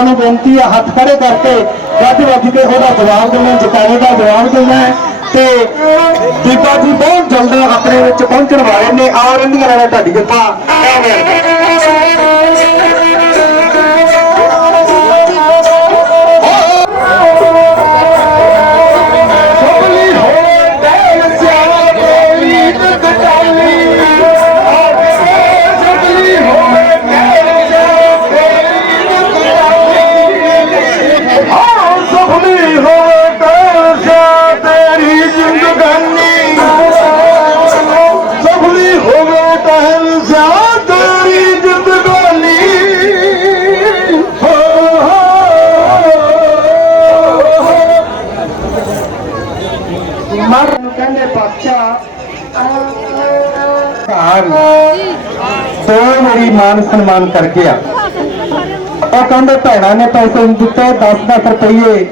ਇਹਨਾਂ ਨੂੰ ਬੇਨਤੀ ਹੈ ਹੱਥ ਖੜੇ ਕਰਕੇ ਗੱਜ ਵੱਜ ਕੇ ਉਹਦਾ ਜਵਾਬ ਦੇਣਾ, ਜਕਾਰੇ ਦਾ ਜਵਾਬ ਦੇਣਾ ਤੇ ਦੀਪਾ ਜੀ ਬਹੁਤ ਜਲਦੀ ਆਪਣੇ ਵਿੱਚ ਪਹੁੰਚਣ ਵਾਲੇ ਨੇ ਆ ਰਹਿੰਦੀਆਂ ਨੇ ਤੁਹਾਡੀ ਕਿਰਪਾ। ਐਵੇਂ ਮਾਨ ਸਨਮਾਨ ਕਰ ਉਹ ਕਹਿੰਦੇ ਭੈਣਾਂ ਨੇ ਪੈਸੇ ਦਿੱਤੇ 10-10 ਰੁਪਏ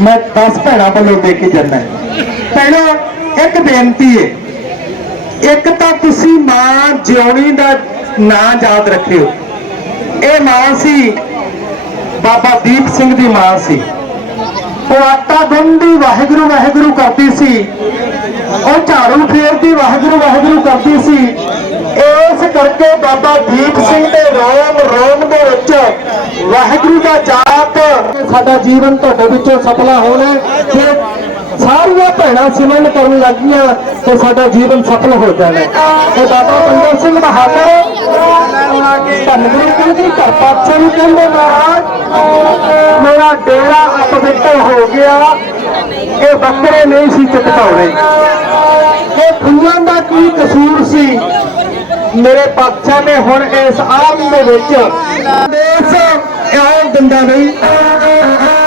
ਮੈਂ 10 ਭੈਣਾਂ ਵੱਲੋਂ ਦੇ ਕੇ ਜਾਂਦਾ। ਭੈਣੋ, ਇੱਕ ਬੇਨਤੀ ਹੈ ਇੱਕ ਤਾਂ ਤੁਸੀਂ ਮਾਂ ਜਿਉਣੀ ਦਾ ਨਾਂ ਯਾਦ ਰੱਖਿਓ। ਇਹ ਮਾਂ ਸੀ, ਬਾਬਾ ਦੀਪ ਸਿੰਘ ਦੀ ਮਾਂ ਸੀ। ਉਹ ਆਟਾ ਗੁੰਨਦੀ, ਵਾਹਿਗੁਰੂ ਵਾਹਿਗੁਰੂ ਕਰਦੀ ਸੀ। ਉਹ ਝਾੜੂ ਫੇਰਦੀ, ਵਾਹਿਗੁਰੂ ਵਾਹਿਗੁਰੂ ਕਰਦੀ ਸੀ। ਇਸ ਕਰਕੇ ਬਾਬਾ ਦੀਪ ਸਿੰਘ ਦੇ ਰੋਮ ਰੋਮ ਦੇ ਵਿੱਚ ਵਾਹਿਗੁਰੂ ਦਾ ਜਾਪ ਸਾਡਾ ਜੀਵਨ ਤੁਹਾਡੇ ਵਿੱਚੋਂ ਸਫਲਾ ਹੋਣਾ ਜੇ ਸਾਰੀਆਂ ਭੈਣਾਂ ਸਿਮਰਨ ਕਰਨ ਲੱਗੀਆਂ ਤੇ ਸਾਡਾ ਜੀਵਨ ਸਫਲ ਹੋ ਜਾਣਾ ਹੈ। ਤੇ ਬਾਬਾ ਬੰਦਰ ਸਿੰਘ ਬਹਾਦਰ ਧੰਨਗੁਰੂ ਜੀ ਦੀ ਘਰ ਪਾਤਸ਼ਾਹ ਕਹਿੰਦੇ ਮਹਾਰਾਜ, ਮੇਰਾ ਡੇਰਾ ਅਪਵਿੱਤਰ ਹੋ ਗਿਆ, ਇਹ ਬੱਕਰੇ ਨਹੀਂ ਸੀ ਚਟਕਾਉਣੇ ਇਹ ਫੁੱਲਾਂ ਦਾ ਕੀ ਕਸੂਰ ਸੀ ਮੇਰੇ ਪਾਤਸ਼ਾਹ ਨੇ ਹੁਣ ਇਸ ਆਲਮ ਦੇ ਵਿੱਚ। ਦੇਸ਼ ਇਉਂ ਦਿੰਦਾ ਨਹੀਂ।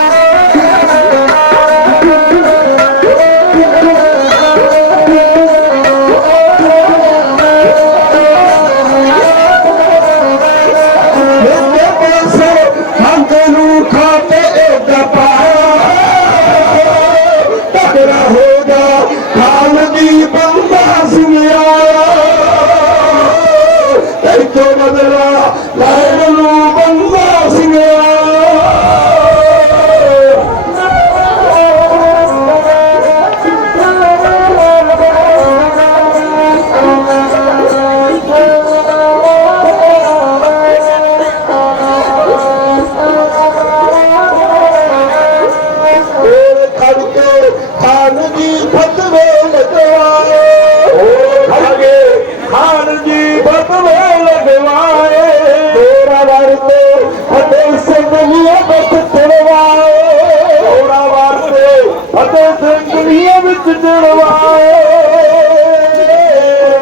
ਸੰਗਲੀਆਂ ਵਿੱਚ ਚੜਵਾਏ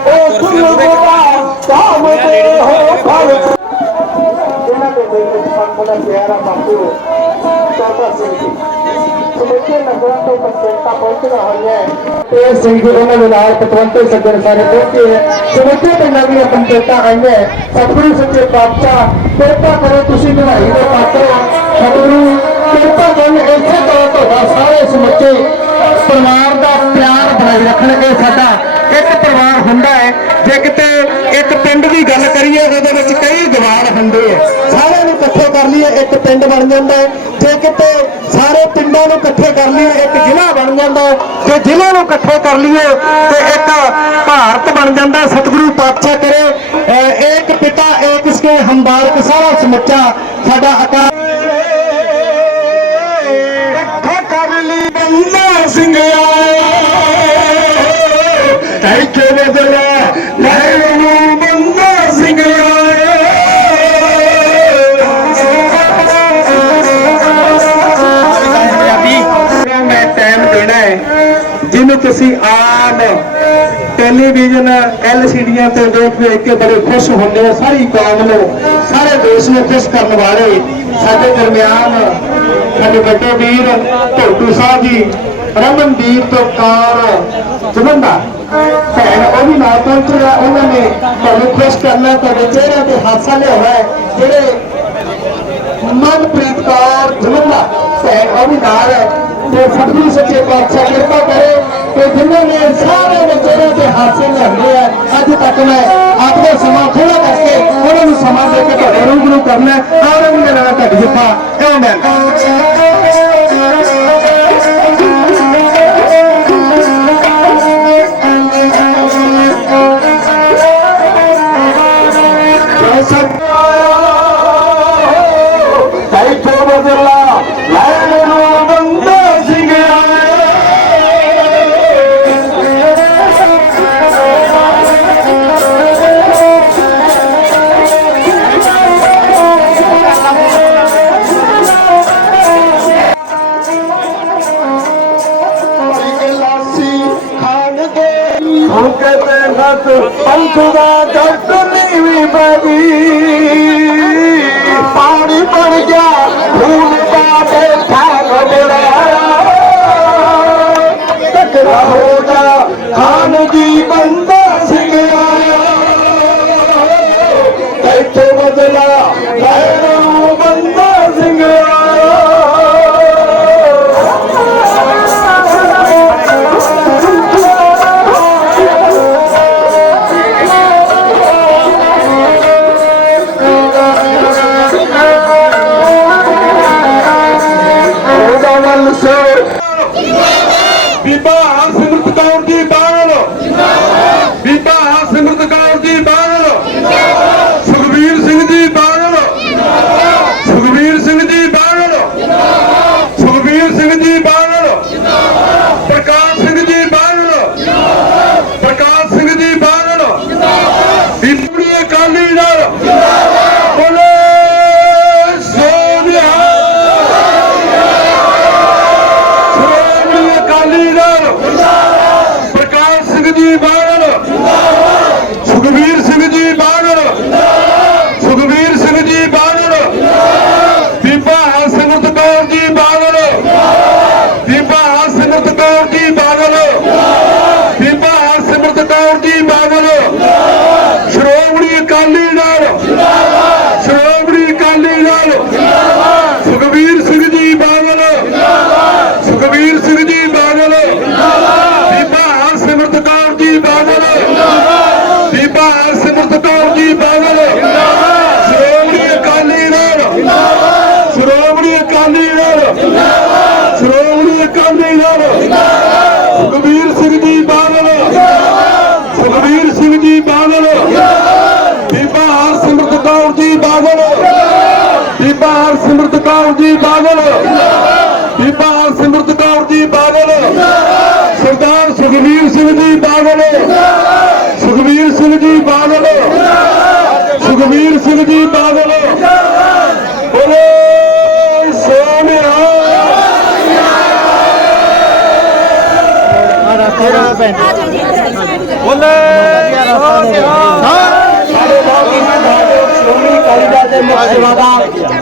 ਓ ਕਾਮ ਦੇ ਹੋ ਫਲ ਇਹਨਾਂ ਦੇ ਦਿਲ ਵਿੱਚ ਪਿਆਰਾ ਬਾਪੂ ਚਾਹਤਾ ਸਿੰਘ ਜੀ ਸਮੁੱਚੇ ਨਗਰਾਂ ਤੋਂ ਪੰਚਾਇਤਾਂ ਪਹੁੰਚੀਆਂ ਹੋਈਆਂ ਤੇ ਸਿੰਘ ਜੀ ਉਹਨਾਂ ਦੇ ਨਾਲ ਪਤਵੰਤੇ ਸੱਜਣ ਸਾਰੇ ਪਹੁੰਚੇ ਹੈ ਸਮੁੱਚੇ ਪਿੰਡਾਂ ਦੀਆਂ ਪੰਚਾਇਤਾਂ ਆਈਆਂ ਸਤਿਗੁਰੂ ਸੱਚੇ ਪਾਤਸ਼ਾਹ ਕਿਰਪਾ ਕਰੋ ਤੁਸੀਂ ਨਿਭਾਈ ਦੇ ਪਾਤਰ ਸਤਿਗੁਰੂ ਕਿਰਪਾ ਕਰਨ ਇਸੇ ਤਰ੍ਹਾਂ ਸਾਰੇ ਸਮੁੱਚੇ ਪਰਿਵਾਰ ਦਾ ਪਿਆਰ ਬਣਾਈ ਰੱਖਣ ਸਾਡਾ। ਇੱਕ ਪਰਿਵਾਰ ਹੁੰਦਾ ਹੈ, ਜੇ ਕਿਤੇ ਇੱਕ ਪਿੰਡ ਦੀ ਗੱਲ ਕਰੀਏ, ਉਹਦੇ ਵਿੱਚ ਕਈ ਗਵਾੜ ਹੁੰਦੇ ਆ। ਸਾਰਿਆਂ ਨੂੰ ਇਕੱਠੇ ਕਰ ਲਈਏ, ਇੱਕ ਪਿੰਡ ਬਣ ਜਾਂਦਾ ਹੈ। ਜੇ ਕਿਤੇ ਸਾਰੇ ਪਿੰਡਾਂ ਨੂੰ ਇਕੱਠੇ ਕਰ ਲਈਏ, ਇੱਕ ਜ਼ਿਲ੍ਹਾ ਬਣ ਜਾਂਦਾ ਹੈ। ਜੇ ਜ਼ਿਲ੍ਹੇ ਨੂੰ ਇਕੱਠੇ ਕਰ ਲਈਏ, ਤੇ ਇੱਕ ਭਾਰਤ ਬਣ ਜਾਂਦਾ, ਸਤਿਗੁਰੂ ਪਾਤਸ਼ਾਹ ਕਰੇ। ਅਹ ਏਕ ਪਿਤਾ, ਏਕ ਇਸਕੇ ਹਮਬਾਰਕ ਸਾਰਾ ਸਮੁੱਚਾ ਸਾਡਾ ਅਕਾਲ ਤੁਸੀਂ ਆਮ ਟੈਲੀਵਿਜ਼ਨ, ਐਲਸੀਡੀਆਂ ਤੇ ਦੇਖ ਵੇਖ ਕੇ ਬੜੇ ਖੁਸ਼ ਹੁੰਦੇ ਹੋ ਸਾਰੀ ਕੌਮ ਨੂੰ, ਸਾਰੇ ਦੇਸ਼ ਨੂੰ ਖੁਸ਼ ਕਰਨ ਵਾਲੇ ਸਾਡੇ ਦਰਮਿਆਨ ਸਾਡੇ ਵੱਡੇ ਵੀਰ ਢੋਟੂ ਸਾਹਿਬ ਜੀ, ਰਮਨਦੀਪ ਤੋਂ ਕਾਰ ਜਵੰਦਾ ਭੈਣ, ਉਹ ਵੀ ਨਾਲ ਪਹੁੰਚਿਆ ਉਹਨਾਂ ਨੇ ਤੁਹਾਨੂੰ ਖੁਸ਼ ਕਰਨਾ, ਤੁਹਾਡੇ ਚਿਹਰੇ ਤੇ ਹਾਸਾ ਲਿਆਉਣਾ ਹੈ, ਜਿਹੜੇ ਮਨਪ੍ਰੀਤ ਕੌਰ ਜਵੰਦਾ ਭੈਣ, ਉਹ ਵੀ ਨਾਲ ਹੈ। ਤੇ ਸਤਿਗੁਰੂ ਸੱਚੇ ਪਾਤਸ਼ਾਹ ਕਿਰਪਾ ਕਰੇ ਕਿ ਜਿਨ੍ਹਾਂ ਨੇ ਸਾਰੇ ਵਿਚਾਰੇ ਦੇ ਹਾਸੇ ਲਿਆਂਦੇ ਆ ਅੱਜ ਤੱਕ ਮੈਂ ਆਪਣਾ ਸਮਾਂ ਥੋੜਾ ਕਰਕੇ ਉਹਨਾਂ ਨੂੰ ਸਮਾਂ ਦੇ ਕੇ ਤੁਹਾਡੇ ਰੂਬਰੂ ਕਰਨਾ ਹੈ। ਆਹ ਨੂੰ ਮੇਰਾ ਹੁਕੇ ਤੇ ਨਤ ਪੰਥ ਜੱਟ ਨੀਵੀਂ ਬਗੀ ਪਾਣੀ ਬਣ ਗਿਆ ਫੂਲ ਪਾਵੇ ਥਾਲ ਬੜਾ ਤਕੜਾ ਹੋ ਜਾ ਖਾਨ ਜੀ ਬੰਦਾ ਕੌਰ ਜੀ ਬਾਦਲ। ਬੀਬਾ ਸਿਮਰਤ ਕੌਰ ਜੀ ਬਾਦਲ। ਸਰਦਾਰ ਸੁਖਵੀਰ ਸਿੰਘ ਜੀ ਬਾਦਲ। ਸੁਖਵੀਰ ਸਿੰਘ ਜੀ ਬਾਦਲ। ਸੁਖਵੀਰ ਸਿੰਘ ਜੀ ਬਾਦਲ। ਬੋਲੇ ਸੋਨਿਆ ਸਾਡੇ ਬਹੁਤ ਹੀ ਸਨਮਾਨਯੋਗ ਸ਼੍ਰੋਮਣੀ ਅਕਾਲੀ ਦਲ ਦੇ ਮੁੱਖ ਸੇਵਾਦਾਰ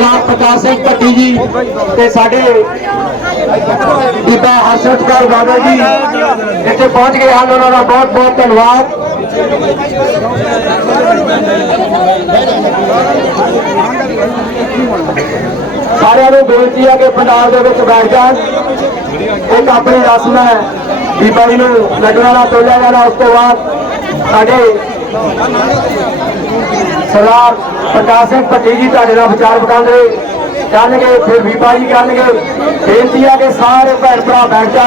ਸਰਦਾਰ ਪ੍ਰਕਾਸ਼ ਸਿੰਘ ਭੱਟੀ ਜੀ ਤੇ ਸਾਡੇ ਬੀਬਾ ਹਰਸ਼ਤ ਕੌਰ ਬਾਦਲ ਜੀ ਇੱਥੇ ਪਹੁੰਚ ਗਏ ਹਨ। ਉਹਨਾਂ ਦਾ ਬਹੁਤ ਬਹੁਤ ਧੰਨਵਾਦ। ਸਾਰਿਆਂ ਨੂੰ ਬੇਨਤੀ ਹੈ ਕਿ ਪੰਡਾਲ ਦੇ ਵਿੱਚ ਬੈਠ ਜਾਣ। ਇੱਕ ਆਪਣੀ ਰਸਮ ਹੈ। ਬੀਬਾ ਜੀ ਨੂੰ ਲੱਡੂਆਂ ਨਾਲ ਤੋਲਿਆ ਜਾਣਾ ਉਸ ਤੋਂ ਬਾਅਦ ਸਾਡੇ सरदार प्रकाश सिंह भट्टी जी ढे का विचार बटांदे करे फिर बीपा जी करे बेनती है कि सारे भैन भरा बैठ जा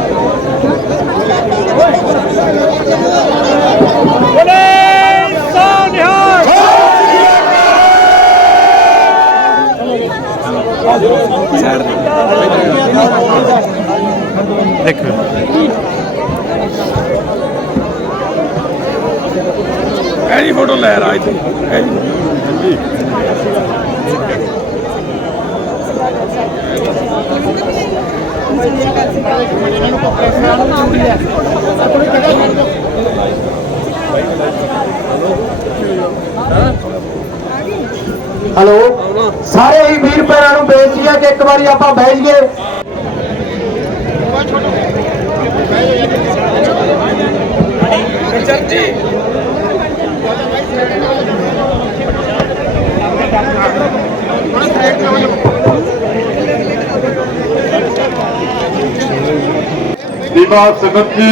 ਬੀਬਾ ਸੁਗਤ ਜੀ,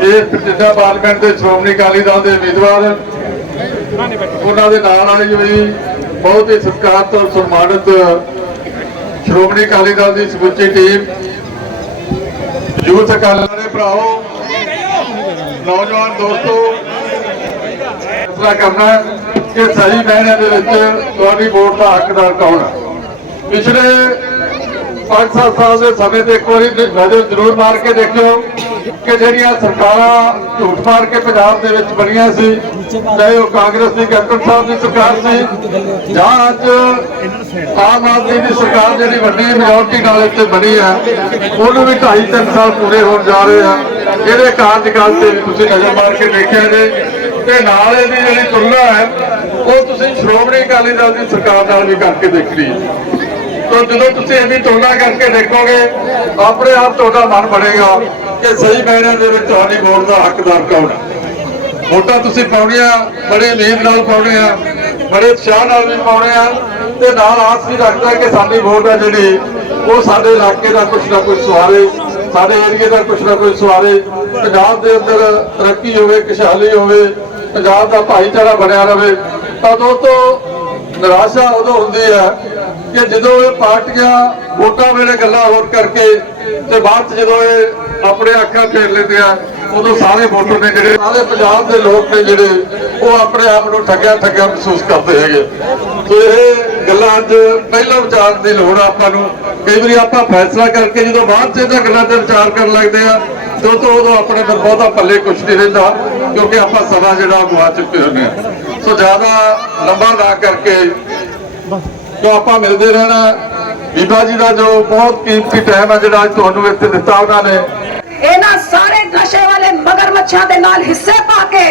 ਇਹ ਪਟਿਆਲਾ ਪਾਰਲੀਮੈਂਟ ਦੇ ਸ਼੍ਰੋਮਣੀ ਅਕਾਲੀ ਦਲ ਦੇ ਉਮੀਦਵਾਰ ਉਹਨਾਂ ਦੇ ਨਾਲ ਆਈ ਹੋਈ ਬਹੁਤ ਹੀ ਸਤਿਕਾਰਤ ਔਰ ਸਨਮਾਨਿਤ ਸ਼੍ਰੋਮਣੀ ਅਕਾਲੀ ਦਲ ਦੀ ਸਮੁੱਚੀ ਟੀਮ, ਯੂਥ ਅਕਾਲੀ ਦੇ ਭਰਾਓ ਨੌਜਵਾਨ ਦੋਸਤੋ ਫੈਸਲਾ ਕਰਨਾ ਕਿ ਸਹੀ ਮਹੀਨੇ ਦੇ ਵਿੱਚ ਤੁਹਾਡੀ ਵੋਟ ਦਾ ਹੱਕਦਾਰ ਕੌਣ ਹੈ ਪਿਛਲੇ 5-7 ਸਾਲ ਦੇ ਸਮੇਂ ਤੇ ਇੱਕ ਵਾਰੀ ਨਜ਼ਰ ਜ਼ਰੂਰ ਮਾਰ ਕੇ ਦੇਖਿਓ ਕਿ ਜਿਹੜੀਆਂ ਸਰਕਾਰਾਂ ਝੂਠ ਮਾਰ ਕੇ ਪੰਜਾਬ ਦੇ ਵਿੱਚ ਬਣੀਆਂ ਸੀ, ਚਾਹੇ ਉਹ ਕਾਂਗਰਸ ਦੀ, ਕੈਪਟਨ ਸਾਹਿਬ ਦੀ ਸਰਕਾਰ ਸੀ, ਜਾਂ ਅੱਜ ਆਮ ਆਦਮੀ ਦੀ ਸਰਕਾਰ ਜਿਹੜੀ ਵੱਡੀ ਮੈਜੋਰਟੀ ਨਾਲ ਇੱਥੇ ਬਣੀ ਹੈ, ਉਹਨੂੰ ਵੀ 2.5-3 ਸਾਲ ਪੂਰੇ ਹੋਣ ਜਾ ਰਹੇ ਆ। ਇਹਦੇ ਕਾਰਜਕਾਲ ਤੇ ਵੀ ਤੁਸੀਂ ਨਜ਼ਰ ਮਾਰ ਕੇ ਦੇਖਿਆ ਜੇ, ਤੇ ਨਾਲ ਇਹਦੀ ਜਿਹੜੀ ਤੁਲਨਾ ਹੈ, ਉਹ ਤੁਸੀਂ ਸ਼੍ਰੋਮਣੀ ਅਕਾਲੀ ਦਲ ਦੀ ਸਰਕਾਰ ਨਾਲ ਵੀ ਕਰਕੇ ਦੇਖਣੀ ਤਾਂ ਜਦੋਂ ਤੁਸੀਂ ਇਹਦੀ ਤੁਲਨਾ ਕਰਕੇ ਦੇਖੋਗੇ, ਆਪਣੇ ਆਪ ਤੁਹਾਡਾ ਮਨ ਬਣੇਗਾ ਕਿ ਸਹੀ ਮਾਇਨੇ ਦੇ ਵਿੱਚ ਤੁਹਾਡੀ ਵੋਟ ਦਾ ਹੱਕਦਾਰ ਕੌਣ ਹੈ। ਵੋਟਾਂ ਤੁਸੀਂ ਪਾਉਣੀਆਂ, ਬੜੇ ਉਮੀਦ ਨਾਲ ਪਾਉਣੀਆਂ, ਬੜੇ ਉਤਸ਼ਾਹ ਨਾਲ ਵੀ ਪਾਉਣੀਆਂ ਤੇ ਨਾਲ ਆਸ ਵੀ ਰੱਖਦਾ ਕਿ ਸਾਡੀ ਵੋਟ ਹੈ ਜਿਹੜੀ, ਉਹ ਸਾਡੇ ਇਲਾਕੇ ਦਾ ਕੁਛ ਨਾ ਕੁਛ ਸਵਾਰੇ ਸਾਡੇ ਏਰੀਏ ਦਾ ਕੁਛ ਨਾ ਕੁਛ ਸਵਾਰੇ, ਪੰਜਾਬ ਦੇ ਅੰਦਰ ਤਰੱਕੀ ਹੋਵੇ, ਖੁਸ਼ਹਾਲੀ ਹੋਵੇ, ਪੰਜਾਬ ਦਾ ਭਾਈਚਾਰਾ ਬਣਿਆ ਰਹੇ ਤਾਂ ਦੋਸਤੋ, ਨਿਰਾਸ਼ਾ ਉਦੋਂ ਹੁੰਦੀ ਹੈ ਕਿ ਜਦੋਂ ਇਹ ਪਾਰਟੀਆਂ ਵੋਟਾਂ ਵੇਲੇ ਗੱਲਾਂ ਹੋਰ ਕਰਕੇ ਤੇ ਬਾਅਦ 'ਚ ਜਦੋਂ ਇਹ ਆਪਣੇ ਅੱਖਾਂ ਫੇਰ ਲੈਂਦੇ ਆ ਉਦੋਂ ਸਾਰੇ ਵੋਟਰ ਨੇ ਜਿਹੜੇ, ਸਾਰੇ ਪੰਜਾਬ ਦੇ ਲੋਕ ਨੇ ਜਿਹੜੇ, ਉਹ ਆਪਣੇ ਆਪ ਨੂੰ ਠੱਗਿਆ ਠੱਗਿਆ ਮਹਿਸੂਸ ਕਰਦੇ ਹੈਗੇ। ਸੋ ਇਹ ਗੱਲਾਂ ਅੱਜ ਪਹਿਲਾਂ ਵਿਚਾਰ ਦੀ ਲੋੜ ਆਪਾਂ ਨੂੰ। ਕਈ ਵਾਰੀ ਆਪਾਂ ਫੈਸਲਾ ਕਰਕੇ ਜਦੋਂ ਬਾਅਦ 'ਚ ਇਹਨਾਂ ਗੱਲਾਂ ਤੇ ਵਿਚਾਰ ਕਰਨ ਲੱਗਦੇ ਆ, ਤੇ ਉਦੋਂ ਉਦੋਂ ਆਪਣੇ ਕੋਲ ਬਹੁਤਾ ਪੱਲੇ ਕੁਛ ਨਹੀਂ ਰਹਿੰਦਾ, ਕਿਉਂਕਿ ਆਪਾਂ ਸਮਾਂ ਜਿਹੜਾ ਗਵਾ ਚੁੱਕੇ ਹੁੰਦੇ ਆ। ਸੋ ਜ਼ਿਆਦਾ ਲੰਬਾ ਨਾ ਕਰਕੇ ਜੋ ਆਪਾਂ ਮਿਲਦੇ ਰਹਿਣਾ, ਬੀਬਾ ਜੀ ਦਾ ਜੋ ਬਹੁਤ ਕੀਮਤੀ ਟਾਈਮ ਹੈ ਜਿਹੜਾ ਅੱਜ ਤੁਹਾਨੂੰ ਇੱਥੇ ਦਿੱਤਾ ਉਹਨਾਂ ਨੇ। ਇਹਨਾਂ ਸਾਰੇ ਨਸ਼ੇ ਵਾਲੇ ਮਗਰਮੱਛਾਂ ਦੇ ਨਾਲ ਹਿੱਸੇ ਪਾ ਕੇ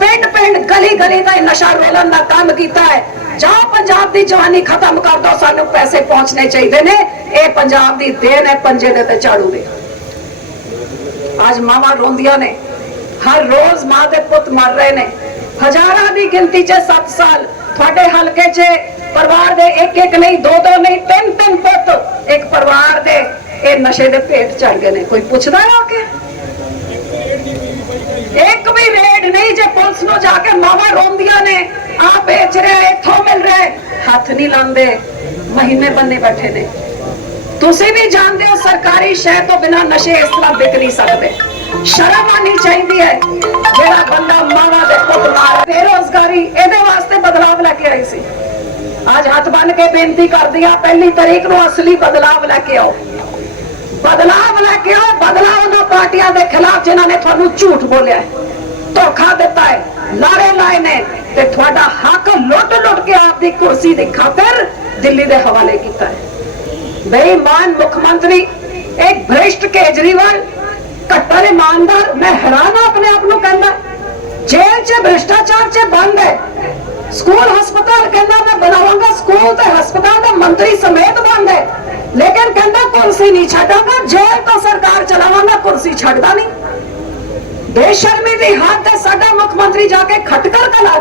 ਪਿੰਡ ਪਿੰਡ ਗਲੀ ਗਲੀ ਦਾ ਨਸ਼ਾ ਰੋਲਣ ਦਾ ਕੰਮ ਕੀਤਾ ਹੈ। ਜਾਂ ਪੰਜਾਬ ਦੀ ਜਵਾਨੀ ਖਤਮ ਕਰ ਦੋ ਸਾਨੂੰ ਪੈਸੇ ਪਹੁੰਚਣੇ ਚਾਹੀਦੇ ਨੇ। ਇਹ ਪੰਜਾਬ ਦੀ ਦੇਣ ਹੈ, ਪੰਜੇ ਦੇ ਤੇ ਝਾੜੂ ਦੇ। ਅੱਜ ਮਾਵਾਂ ਰੋਂਦੀਆਂ ਨੇ। ਹਰ ਰੋਜ਼ ਮਾਂ ਦੇ ਪੁੱਤ ਮਰ ਰਹੇ ਨੇ। ਹਜ਼ਾਰਾਂ ਦੀ ਗਿਣਤੀ 'ਚ 7 ਸਾਲ। ਤੁਹਾਡੇ ਹਲਕੇ 'ਚ ਪਰਿਵਾਰ ਦੇ ਇੱਕ ਇੱਕ ਨਹੀਂ ਦੋ ਦੋ ਨਹੀਂ ਤਿੰਨ ਤਿੰਨ ਪੁੱਤ ਇੱਕ ਪਰਿਵਾਰ ਦੇ ਇਹ ਨਸ਼ੇ ਦੇ ਭੇਟ ਚੜ ਗਏ ਨੇ। ਕੋਈ ਪੁੱਛਦਾ ਆ ਕੇ? ਇੱਕ ਵੀ ਰੇਡ ਨਹੀਂ ਜੇ ਪੁਲਿਸ ਨੂੰ ਜਾ ਕੇ ਮਾਵਾ ਰੋਂਦੀਆਂ ਨੇ ਆ ਵੇਚ ਰਿਹਾ, ਇੱਥੋਂ ਮਿਲ ਰਿਹਾ ਹੱਥ ਨਹੀਂ ਲਾਉਂਦੇ, ਮਹੀਨੇ ਬੰਨੇ ਬੈਠੇ ਨੇ। ਤੁਸੀਂ ਵੀ ਜਾਣਦੇ ਹੋ ਸਰਕਾਰੀ ਸ਼ਹਿ ਤੋਂ ਬਿਨਾ ਨਸ਼ੇ ਇਸ ਤਰ੍ਹਾਂ ਵਿਕ ਨਹੀਂ ਸਕਦੇ। ਸ਼ਰਮ ਆਣੀ ਚਾਹੀਦੀ ਹੈ। ਜਿਹੜਾ ਬੰਦਾ ਮਾਵਾ ਦੇ ਪੁੱਤ ਮਾਰ, ਬੇਰੋਜ਼ਗਾਰੀ, ਇਹਦੇ ਵਾਸਤੇ ਬਦਲਾਵ ਲੈ ਕੇ ਆਈ ਸੀ। ਅੱਜ ਹੱਥ ਬੰਨ ਕੇ ਬੇਨਤੀ ਕਰਦੀ ਆ ਪਹਿਲੀ ਤਰੀਕ ਨੂੰ ਅਸਲੀ ਬਦਲਾਵ ਲੈ ਕੇ ਆਓ। ਬਦਲਾਵ ਲੈ ਕੇ ਆਓ, ਬਦਲਾਵ ਉਹਨਾਂ ਪਾਰਟੀਆਂ ਦੇ ਖਿਲਾਫ ਜਿਨ੍ਹਾਂ ਨੇ ਤੁਹਾਨੂੰ ਝੂਠ ਬੋਲਿਆ ਹੈ, ਧੋਖਾ ਦਿੱਤਾ ਹੈ ਲਾਰੇ ਲਾਏ ਨੇ ਤੇ ਤੁਹਾਡਾ ਹੱਕ ਲੁੱਟ ਲੁੱਟ ਕੇ ਆਪਦੀ ਕੁਰਸੀ ਦੀ ਖਾਤਰ ਦਿੱਲੀ ਦੇ ਹਵਾਲੇ ਕੀਤਾ ਹੈ। ਬੇਈਮਾਨ ਮੁੱਖ ਮੰਤਰੀ, ਇੱਕ ਭ੍ਰਿਸ਼ਟ ਕੇਜਰੀਵਾਲ ਕੱਟਰ ਇਮਾਨਦਾਰ, ਮੈਂ ਹੈਰਾਨ ਹਾਂ ਆਪਣੇ ਆਪ ਨੂੰ ਕਹਿੰਦਾ, ਜੇਲ੍ਹ 'ਚ ਭ੍ਰਿਸ਼ਟਾਚਾਰ 'ਚ ਬੰਦ ਹੈ, ਸਕੂਲ, ਹਸਪਤਾਲ ਕਹਿੰਦਾ ਮੈਂ ਬਣਾਵਾਂਗਾ, ਸਕੂਲ ਤੇ ਹਸਪਤਾਲ ਦਾ ਮੰਤਰੀ ਸਮੇਤ ਬੰਦ ਹੈ। ਲੇਕਿਨ ਕਹਿੰਦਾ ਕੁਰਸੀ ਨਹੀਂ ਛੱਡਾਂਗਾ ਜੇਲ੍ਹ ਤੋਂ ਸਰਕਾਰ ਚਲਾਵਾਂਗਾ, ਕੁਰਸੀ ਛੱਡਦਾ ਨਹੀਂ। ਬੇਸ਼ਰਮੀ ਦੀ ਹੱਦ ਹੈ ਸਾਡਾ ਮੁੱਖ ਮੰਤਰੀ ਜਾ ਕੇ ਖਟਕਰ ਕਲਾ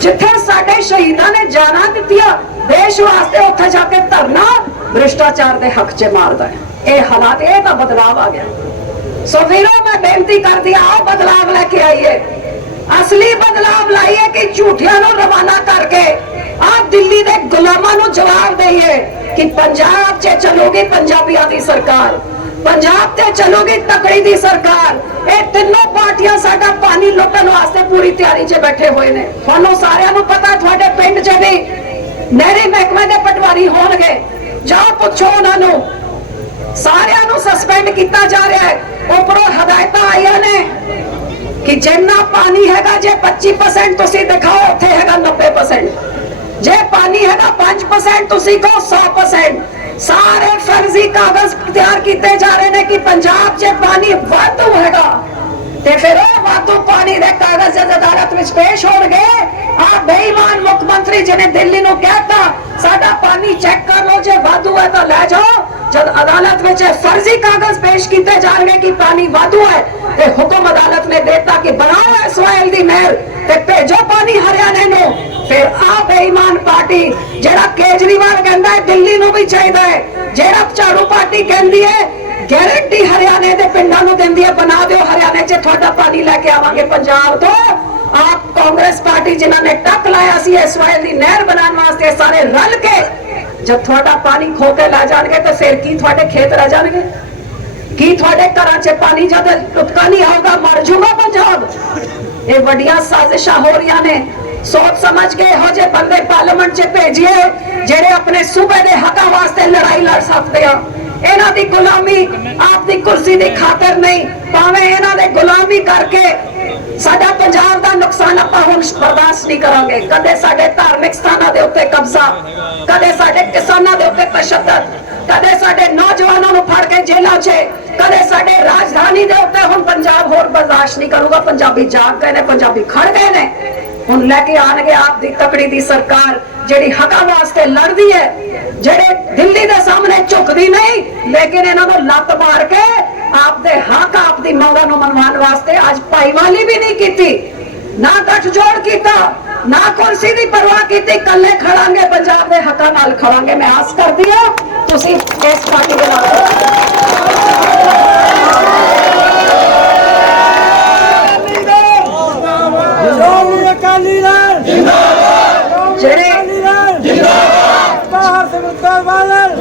ਜਿੱਥੇ ਸਾਡੇ ਸ਼ਹੀਦਾਂ ਨੇ ਜਾਨਾਂ ਦਿੱਤੀਆਂ, ਦੇਸ਼ ਵਾਸਤੇ ਉੱਥੇ ਜਾ ਕੇ ਧਰਨਾ ਭ੍ਰਿਸ਼ਟਾਚਾਰ ਦੇ ਹੱਕ 'ਚ ਮਾਰਦਾ ਹੈ। ਇਹ ਹਾਲਾਤ, ਇਹ ਤਾਂ ਬਦਲਾਵ ਆ ਗਿਆ। ਸੋ ਵੀਰੋ, ਮੈਂ ਬੇਨਤੀ ਕਰਦੀ ਆ ਆਓ ਬਦਲਾਵ ਲੈ ਕੇ ਆਈਏ। ਅਸਲੀ ਬਦਲਾਵ ਲਾਈਏ ਕਿ ਝੂਠਿਆਂ ਨੂੰ ਰਵਾਨਾ ਕਰਕੇ ਆ ਦਿੱਲੀ ਦੇ ਗੁਲਾਮਾਂ ਨੂੰ ਜਵਾਬ ਦੇਈਏ। ਕਿ ਪੰਜਾਬ 'ਚ ਚੱਲੂਗੀ ਪੰਜਾਬੀਆਂ ਦੀ ਸਰਕਾਰ। ਪੰਜਾਬ ਤੇ ਚੱਲੂਗੀ ਤਕੜੀ ਦੀ ਸਰਕਾਰ। ਇਹ ਤਿੰਨੋਂ ਪਾਰਟੀਆਂ ਸਾਡਾ ਪਾਣੀ ਲੁੱਟਣ ਵਾਸਤੇ ਪੂਰੀ ਤਿਆਰੀ 'ਚ ਬੈਠੇ ਹੋਏ ਨੇ। ਤੁਹਾਨੂੰ ਸਾਰਿਆਂ ਨੂੰ ਪਤਾ ਤੁਹਾਡੇ ਪਿੰਡ 'ਚ ਵੀ ਨਹਿਰੀ ਮਹਿਕਮੇ ਦੇ ਪਟਵਾਰੀ ਹੋਣਗੇ। ਜਾਓ ਪੁੱਛੋ ਉਹਨਾਂ ਨੂੰ। ਸਾਰਿਆਂ ਨੂੰ ਸਸਪੈਂਡ ਕੀਤਾ ਜਾ ਰਿਹਾ ਹੈ। ਉੱਪਰੋਂ ਹਦਾਇਤਾਂ ਆਈਆਂ ਨੇ ਕਿ ਜਿੰਨਾ ਪਾਣੀ ਹੈਗਾ ਜੇ 25% ਤੁਸੀਂ ਦਿਖਾਓ, ਉੱਥੇ ਹੈਗਾ 90% ਜੇ ਪਾਣੀ ਹੈਗਾ 5% ਤੁਸੀਂ ਕਹੋ 100% ਸਾਰੇ ਫਰਜ਼ੀ ਕਾਗਜ਼ ਤਿਆਰ ਕੀਤੇ ਜਾ ਰਹੇ ਨੇ ਕਿ ਪੰਜਾਬ 'ਚ ਪਾਣੀ ਵਾਧੂ ਹੈਗਾ। ਤੇ ਫਿਰ ਉਹ ਵਾਧੂ ਪਾਣੀ ਦੇ ਕਾਗਜ਼ ਜਦ ਅਦਾਲਤ ਵਿੱਚ ਪੇਸ਼ ਹੋਣਗੇ ਆ ਬੇਈਮਾਨ ਮੁੱਖ ਮੰਤਰੀ ਜਿਹਨੇ ਦਿੱਲੀ ਨੂੰ ਕਹਿਤਾ, ਸਾਡਾ ਪਾਣੀ ਚੈੱਕ ਕਰ ਲਓ, ਜੇ ਵਾਧੂ ਹੈ ਤਾਂ ਲੈ ਜਾਓ। ਜਦ ਅਦਾਲਤ ਵਿੱਚ ਫਰਜ਼ੀ ਕਾਗਜ਼ ਪੇਸ਼ ਕੀਤੇ ਜਾਣਗੇ ਕਿ ਪਾਣੀ ਵਾਧੂ ਹੈ, ਤੇ ਹੁਕਮ ਅਦਾਲਤ ਨੇ ਦਿੱਤਾ ਕਿ ਬਣਾਓ ਇਸਰਾਇਲ ਦੀ ਨਹਿਰ ਤੇ ਭੇਜੋ ਪਾਣੀ ਹਰਿਆਣੇ ਨੂੰ। ਫਿਰ ਆ ਬੇਈਮਾਨ ਪਾਰਟੀ ਜਿਹੜਾ ਕੇਜਰੀਵਾਲ ਕਹਿੰਦਾ ਹੈ, ਦਿੱਲੀ ਨੂੰ ਵੀ ਚਾਹੀਦਾ ਹੈ। ਜਿਹੜਾ ਝਾੜੂ ਪਾਰਟੀ ਕਹਿੰਦੀ ਹੈ ਗਾਰੰਟੀ ਹਰਿਆਣੇ ਦੇ ਪਿੰਡਾਂ ਨੂੰ ਦਿੰਦੀ ਹੈ, ਬਣਾ ਦਿਓ ਹਰਿਆਣੇ 'ਚ, ਤੁਹਾਡਾ ਪਾਣੀ ਲੈ ਕੇ ਆਵਾਂਗੇ ਪੰਜਾਬ ਤੋਂ। ਆਪ ਕਾਂਗਰਸ ਪਾਰਟੀ ਜਿਨ੍ਹਾਂ ਨੇ ਟੱਕ ਲਾਇਆ ਸੀ ਇਸਰਾਇਲ ਦੀ ਨਹਿਰ ਬਣਾਉਣ ਵਾਸਤੇ ਸਾਰੇ ਰਲ ਕੇ, ਜਦ ਤੁਹਾਡਾ ਪਾਣੀ ਖੋ ਕੇ ਲੈ ਜਾਣਗੇ ਤਾਂ ਫਿਰ ਕੀ ਤੁਹਾਡੇ ਖੇਤ ਰਹਿ ਜਾਣਗੇ? ਕੀ ਤੁਹਾਡੇ ਘਰਾਂ 'ਚ ਪਾਣੀ ਜਦ ਟੁੱਟਕਾ ਨਹੀਂ ਆਊਗਾ, ਮਰ ਜਾਊਗਾ ਪੰਜਾਬ? ਇਹ ਵੱਡੀਆਂ ਸਾਜ਼ਿਸ਼ਾਂ ਹੋ ਰਹੀਆਂ ਨੇ। ਸੋਚ ਸਮਝ ਕੇ ਇਹੋ ਜਿਹੇ ਬੰਦੇ ਪਾਰਲੀਮੈਂਟ 'ਚ ਭੇਜੀਏ, ਜਿਹੜੇ ਆਪਣੇ ਸੂਬੇ ਦੇ ਹੱਕਾਂ ਵਾਸਤੇ ਲੜਾਈ ਲੜ ਸਕਦੇ ਆ। ਇਹਨਾਂ ਦੀ ਗੁਲਾਮੀ ਆਪ ਦੀ ਕੁਰਸੀ ਦੀ ਖਾਤਰ ਨਹੀਂ, ਭਾਵੇਂ ਇਹਨਾਂ ਦੇ ਗੁਲਾਮੀ ਕਰਕੇ ਸਾਡਾ ਪੰਜਾਬ ਦਾ ਨੁਕਸਾਨ ਆਪਾਂ ਹੁਣ ਬਰਦਾਸ਼ਤ ਨਹੀਂ ਕਰਾਂਗੇ। ਕਦੇ ਸਾਡੇ ਧਾਰਮਿਕ ਸਥਾਨਾਂ ਦੇ ਉੱਤੇ ਕਬਜ਼ਾ, ਕਦੇ ਸਾਡੇ ਕਿਸਾਨਾਂ ਦੇ ਉੱਤੇ ਤਸ਼ੱਦਦ ਕਦੇ ਸਾਡੇ ਨੌਜਵਾਨਾਂ ਨੂੰ ਫੜ ਕੇ ਜੇਲ੍ਹਾਂ 'ਚ, ਕਦੇ ਸਾਡੇ ਰਾਜਧਾਨੀ ਦੇ ਉੱਤੇ ਹੁਣ ਪੰਜਾਬ ਹੋਰ ਬਰਦਾਸ਼ਤ ਨਹੀਂ ਕਰੂਗਾ। ਪੰਜਾਬੀ ਜਾਗ ਗਏ ਨੇ, ਪੰਜਾਬੀ ਖੜ ਗਏ ਨੇ। ਹੁਣ ਲੈ ਕੇ ਆਣਗੇ ਆਪ ਦੀ ਤਕੜੀ ਦੀ ਸਰਕਾਰ, ਜਿਹੜੀ ਹੱਕਾਂ ਵਾਸਤੇ ਲੜਦੀ ਹੈ, ਜਿਹੜੇ ਦਿੱਲੀ ਦੇ ਸਾਹਮਣੇ ਝੁਕਦੀ ਨਹੀਂ, ਲੇਕਿਨ ਇਹਨਾਂ ਨੂੰ ਲੱਤ ਮਾਰ ਕੇ ਆਪ ਦੇ ਹੱਕ ਆਪ ਦੀ ਮੰਗਾਂ ਨੂੰ ਮਨਵਾਉਣ ਵਾਸਤੇ ਅੱਜ ਭਾਈਵਾਲੀ ਵੀ ਨਹੀਂ ਕੀਤੀ, ਨਾ ਗੱਠਜੋੜ ਕੀਤਾ, ਨਾ ਕੁਰਸੀ ਦੀ ਪਰਵਾਹ ਕੀਤੀ ਕੱਲੇ ਖੜਾਂਗੇ, ਪੰਜਾਬ ਦੇ ਹੱਕਾਂ ਨਾਲ ਖੜਾਂਗੇ। ਮੈਂ ਆਸ ਕਰਦੀ ਹਾਂ, ਤੁਸੀਂ ਇਸ ਪਾਰਟੀ ਦੇ ਨਾਲ ਅਕਾਲੀ ਦਲ। ਜਿਹੜੇ ਬਾਹਰ ਸਮੁੱਤਰ ਬਾਦਲ।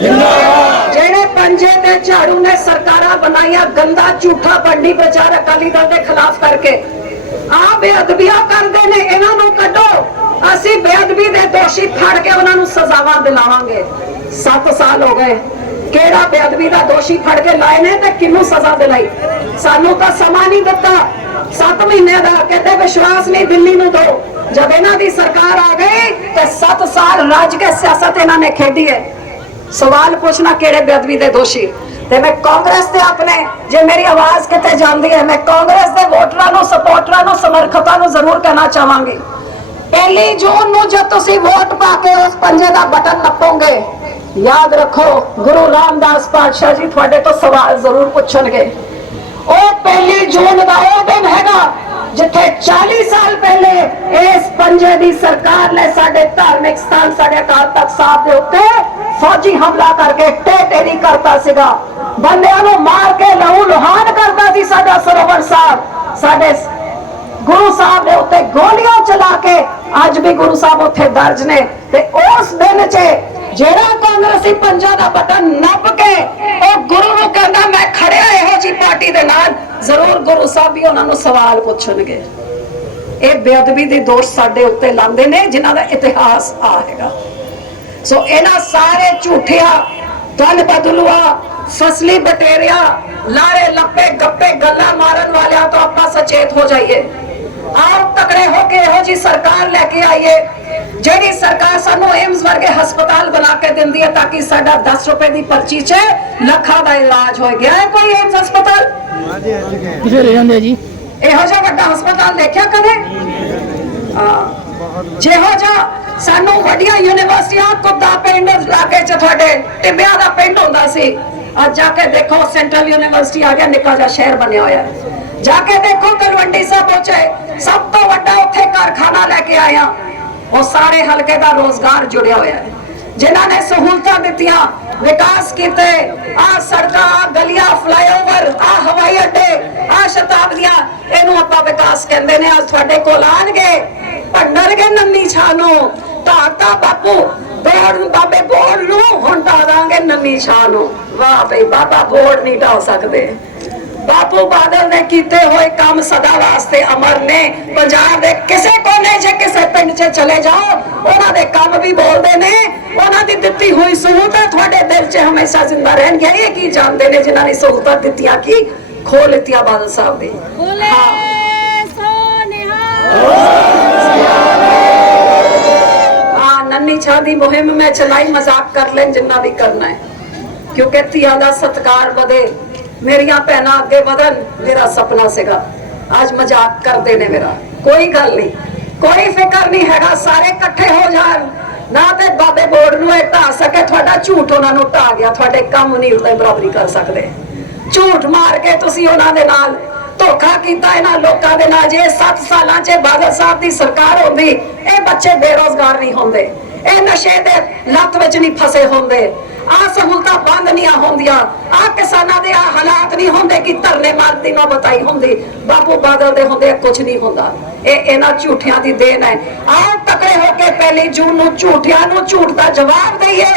ਜਿਹੜੇ ਪੰਜੇ ਤੇ ਝਾੜੂ ਨੇ ਸਰਕਾਰਾਂ ਬਣਾਈਆਂ ਗੰਦਾ ਝੂਠਾ ਬੰਡੀ ਪ੍ਰਚਾਰ ਅਕਾਲੀ ਦਲ ਦੇ ਖਿਲਾਫ ਕਰਕੇ। ਆ ਬੇਅਦਬੀਆਂ ਕਰਦੇ ਨੇ ਇਹਨਾਂ ਨੂੰ ਕੱਢੋ। ਅਸੀਂ ਬੇਅਦਬੀ ਦੇ ਦੋਸ਼ੀ ਫੜ ਕੇ ਉਹਨਾਂ ਨੂੰ ਸਜ਼ਾਵਾਂ ਦਿਲਾਵਾਂਗੇ। 7 ਸਾਲ ਹੋ ਗਏ। ਕਿਹੜਾ ਬੇਅਦਬੀ ਦਾ ਦੋਸ਼ੀ ਫੜ ਕੇ ਲਾਏ ਨੇ ਤੇ ਕਿਹਨੂੰ ਸਜ਼ਾ ਦਿਲਾਈ? ਸਾਨੂੰ ਤਾਂ ਸਮਾਂ ਨਹੀਂ ਦਿੱਤਾ। 7 ਮਹੀਨੇ ਦਾ ਕਹਿੰਦੇ ਵਿਸ਼ਵਾਸ ਨਹੀਂ ਦਿੱਲੀ ਨੂੰ ਦੋ। ਜਦ ਇਹਨਾਂ ਦੀ ਸਰਕਾਰ ਆ ਗਈ ਤੇ 7 ਸਾਲ ਰਾਜ ਕੇ ਸਿਆਸਤ ਇਹਨਾਂ ਨੇ ਖੇਡੀ ਹੈ। ਸਵਾਲ ਪੁੱਛਣਾ ਕਿਹੜੇ ਬੇਅਦਬੀ ਦੇ ਦੋਸ਼ੀ? ਤੇ ਮੈਂ ਕਾਂਗਰਸ ਤੇ ਆਪਣੇ, ਜੇ ਮੇਰੀ ਆਵਾਜ਼ ਕਿਤੇ ਜਾਂਦੀ ਹੈ, ਮੈਂ ਕਾਂਗਰਸ ਦੇ ਵੋਟਰਾਂ ਨੂੰ, ਸਪੋਰਟਰਾਂ ਨੂੰ ਸਮਰਥਕਾਂ ਨੂੰ ਜ਼ਰੂਰ ਕਹਿਣਾ ਚਾਹਾਂਗੀ। ਪਹਿਲੀ ਜੂਨ ਨੂੰ ਜਦ ਤੁਸੀਂ ਵੋਟ ਪਾ ਕੇ ਉਸ ਪੰਜੇ ਦਾ ਬਟਨ ਨੱਪੋਗੇ ਯਾਦ ਰੱਖੋ, ਗੁਰੂ ਰਾਮਦਾਸ ਪਾਤਸ਼ਾਹ ਜੀ ਤੁਹਾਡੇ ਤੋਂ ਸਵਾਲ ਜ਼ਰੂਰ ਪੁੱਛਣਗੇ। ਉਹ ਪਹਿਲੀ ਜੂਨ ਦਾ ਉਹ ਦਿਨ ਹੈਗਾ, ਜਿੱਥੇ 40 ਸਾਲ ਪਹਿਲੇ ਇਸ ਪੰਜੇ ਦੀ ਸਰਕਾਰ ਨੇ ਸਾਡੇ ਧਾਰਮਿਕ ਸਥਾਨ, ਸਾਡੇ ਅਕਾਲ ਤਖਤ ਸਾਹਿਬ ਦੇ ਉੱਤੇ ਫੌਜੀ ਹਮਲਾ ਕਰਕੇ ਟੇ ਕਰਤਾ ਸੀਗਾ। ਬੰਦਿਆਂ ਨੂੰ ਮਾਰ ਕੇ ਲਹੂ ਲੁਹਾਨ ਕਰਦਾ ਸੀ ਸਾਡਾ ਸਰੋਵਰ ਸਾਹਿਬ। ਸਾਡੇ ਗੁਰੂ ਸਾਹਿਬ ਦੇ ਉੱਤੇ ਗੋਲੀਆਂ ਚਲਾ ਕੇ ਅੱਜ ਵੀ ਗੁਰੂ ਸਾਹਿਬ ਉੱਥੇ ਦਰਜ ਨੇ। ਤੇ ਉਸ ਦਿਨ 'ਚ ਜਿਹੜਾ ਕਾਂਗਰਸੀ ਪੰਜਾ ਦਾ ਬਟਨ ਨੱਪ ਕੇ ਉਹ ਗੁਰੂ ਨੂੰ ਕਹਿੰਦਾ, ਮੈਂ ਖੜਿਆ ਇਹੋ ਜੀ ਪਾਰਟੀ ਦੇ ਨਾਲ। ਜ਼ਰੂਰ ਗੁਰੂ ਸਾਹਿਬ ਵੀ ਉਹਨਾਂ ਨੂੰ ਸਵਾਲ ਪੁੱਛਣਗੇ। ਇਹ ਬੇਅਦਬੀ ਦੇ ਦੋਸ਼ ਸਾਡੇ ਉੱਤੇ ਲਾਉਂਦੇ ਨੇ, ਜਿਨ੍ਹਾਂ ਦਾ ਇਤਿਹਾਸ ਆ ਹੈਗਾ। ਸੋ ਇਹਨਾਂ ਸਾਰੇ ਝੂਠਿਆ ਦਲ ਬਦਲੂਆ, ਫਸਲੀ ਬਟੇਰਿਆ, ਲਾਰੇ ਲੱਪੇ, ਗੱਪੇ, ਗੱਲਾਂ ਮਾਰਨ ਵਾਲਿਆਂ ਤੋਂ ਆਪਾਂ ਸਚੇਤ ਹੋ ਜਾਈਏ। ਆਓ ਤਕੜੇ ਹੋ ਕੇ ਇਹੋ ਜੀ ਸਰਕਾਰ ਲੈ ਕੇ ਆਈਏ ਜਿਹੜੀ ਸਰਕਾਰ ਸਾਨੂੰ ਏਮਸ ਵਰਗੇ ਹਸਪਤਾਲ ਬਣਾ ਕੇ ਦਿੰਦੀ ਹੈ ਤਾਂ ਕਿ ਸਾਡਾ 10 ਰੁਪਏ ਦੀ ਪਰਚੀ 'ਚ ਲੱਖਾਂ ਦਾ ਇਲਾਜ ਹੋ ਗਿਆ ਹੈ। ਕੋਈ ਏਮਸ ਹਸਪਤਾਲ? ਕਿਥੇ ਰਹਿ ਜਾਂਦੇ ਆ ਜੀ? ਇਹੋ ਜਿਹਾ ਵੱਡਾ ਹਸਪਤਾਲ ਦੇਖਿਆ ਕਦੇ? ਜਿਹੋ ਜਿਹਾ ਸਾਨੂੰ ਵੱਡੀਆਂ ਯੂਨੀਵਰਸਿਟੀਆਂ ਕੁੱਦਾ ਪਿੰਡ ਇਲਾਕੇ ਚ ਤੁਹਾਡੇ ਟਿੱਬਿਆਂ ਦਾ ਪਿੰਡ ਹੁੰਦਾ ਸੀ। ਅੱਜ ਜਾ ਕੇ ਦੇਖੋ ਸੈਂਟਰਲ ਯੂਨੀਵਰਸਿਟੀ ਆ ਗਿਆ ਨਿੱਕਾ ਜਿਹਾ ਸ਼ਹਿਰ ਬਣਿਆ ਹੋਇਆ। ਹੈ ਜਾ ਕੇ ਦੇਖੋ ਤਲਵੰਡੀ ਸਾਹਿਬ ਪਹੁੰਚੇ ਸਭ ਤੋਂ ਵੱਡਾ ਉੱਥੇ ਕਾਰਖਾਨਾ ਲੈ ਕੇ ਆਇਆ ਉਹ ਸਾਰੇ ਹਲਕੇ ਦਾ ਰੋਜ਼ਗਾਰ ਜੁੜਿਆ ਹੋਇਆ ਹੈ। ਜਿਨ੍ਹਾਂ ਨੇ ਸਹੂਲਤਾਂ ਦਿੱਤੀਆਂ, ਵਿਕਾਸ ਕੀਤੇ। ਆ ਸੜਕਾਂ, ਆਹ ਗਲੀਆਂ, ਫਲਾਈਓਵਰ ਆ ਹਵਾਈ ਅੱਡੇ ਆ ਸ਼ਤਾਬਦੀਆਂ, ਇਹਨੂੰ ਆਪਾਂ ਵਿਕਾਸ ਕਹਿੰਦੇ ਨੇ। ਅੱਜ ਤੁਹਾਡੇ ਕੋਲ ਆਣਗੇ ਭੰਡਰਗੇ ਨੰਨੀ ਛਾਨੋ ਧਾਤਾ ਬਾਪੂ, ਬੋੜ, ਬਾਬੇ ਬੋੜ ਨੂੰ ਹੁਣ ਢਾ ਦਾਂਗੇ ਨੰਨੀ ਛਾਂ ਨੂੰ। ਵਾਹ ਬਈ, ਬਾਬਾ ਬੋੜ ਨਹੀਂ ਢਾ ਸਕਦੇ। ਬਾਪੂ ਬਾਦਲ ਨੇ ਕੀਤੇ ਹੋਏ ਕੰਮ ਸਦਾ ਵਾਸਤੇ ਅਮਰ ਨੇ। ਪੰਜਾਬ ਦੇ ਕਿਸੇ ਕੋਨੇ 'ਚ ਕਿਸੇ ਪਿੰਡ 'ਚ ਚਲੇ ਜਾਓ। ਉਹਨਾਂ ਦੇ ਕੰਮ ਵੀ ਬੋਲਦੇ ਨੇ। ਉਹਨਾਂ ਦੀ ਦਿੱਤੀ ਹੋਈ ਸਹੂਲਤਾਂ ਤੁਹਾਡੇ ਦਿਲ 'ਚ ਹਮੇਸ਼ਾ ਜ਼ਿੰਦਾ ਰਹਿਣਗੀਆਂ। ਇਹ ਕੀ ਜਾਣਦੇ ਨੇ ਜਿਨ੍ਹਾਂ ਨੇ ਸਹੂਲਤਾਂ ਦਿੱਤੀਆਂ ਕੀ? ਖੋਲ ਲਿੱਤੀਆਂ ਬਾਦਲ ਸਾਹਿਬ ਦੇ ਹਾਂ ਨੰਨੀ ਛਾ ਦੀ ਮੁਹਿੰਮ ਮੈਂ ਚਲਾਈ ਮਜ਼ਾਕ ਕਰ ਲੈਣ ਜਿੰਨਾ ਵੀ ਕਰਨਾ ਹੈ। ਕਿਉਂਕਿ ਧੀਆਂ ਦਾ ਸਤਕਾਰ ਵਧੇ। ਮੇਰੀਆਂ ਭੈਣਾਂ ਅੱਗੇ ਵਧਣ ਮੇਰਾ ਸੁਪਨਾ ਸੀਗਾ। ਅੱਜ ਮਜ਼ਾਕ ਕਰਦੇ ਨੇ ਮੇਰਾ। ਕੋਈ ਗੱਲ ਨਹੀਂ। ਕੋਈ ਫਿਕਰ ਨਹੀਂ ਹੈਗਾ। ਸਾਰੇ ਇਕੱਠੇ ਹੋ ਜਾਣ। ਨਾ ਤੇ ਬਾਬੇ ਬੋਰਡ ਨੂੰ ਇਹ ਢਾ ਸਕੇ। ਤੁਹਾਡਾ ਝੂਠ ਉਹਨਾਂ ਨੂੰ ਢਾ ਗਿਆ। ਤੁਹਾਡੇ ਕੰਮ ਨਹੀਂ ਉਹਦੇ ਬਰਾਬਰੀ ਕਰ ਸਕਦੇ। ਝੂਠ ਮਾਰ ਕੇ ਤੁਸੀਂ ਉਹਨਾਂ ਦੇ ਨਾਲ ਧੋਖਾ ਕੀਤਾ। ਇਹਨਾਂ ਲੋਕਾਂ ਦੇ ਨਾਲ ਜੇ 7 ਸਾਲਾਂ 'ਚ ਬਾਦਲ ਸਾਹਿਬ ਦੀ ਸਰਕਾਰ ਹੁੰਦੀ, ਇਹ ਬੱਚੇ ਬੇਰੋਜ਼ਗਾਰ ਨਹੀਂ ਹੁੰਦੇ। ਇਹ ਨਸ਼ੇ ਦੇ ਲੱਤ ਵਿੱਚ ਨਹੀਂ ਫਸੇ ਹੁੰਦੇ। ਆ ਸਹੂਲਤਾਂ ਬੰਦ ਨਹੀਂ ਹੁੰਦੀਆਂ। ਆ ਕਿਸਾਨਾਂ ਦੇ ਆ ਹਾਲਾਤ ਨਹੀਂ ਹੁੰਦੇ ਕਿ ਧਰਨੇ ਮਾਰਦੀ ਨਾ ਬਤਾਈ ਹੁੰਦੀ। ਬਾਪੂ ਬਾਦਲ ਦੇ ਹੁੰਦੇ ਕੁਝ ਨਹੀਂ ਹੁੰਦਾ। ਇਹ ਇਹਨਾਂ ਝੂਠਿਆਂ ਦੀ ਦੇਣ ਹੈ। ਆਓ ਤਕੜੇ ਹੋ ਕੇ ਪਹਿਲੀ ਜੂਨ ਨੂੰ ਝੂਠਿਆਂ ਨੂੰ ਝੂਠ ਦਾ ਜਵਾਬ ਦਈਏ,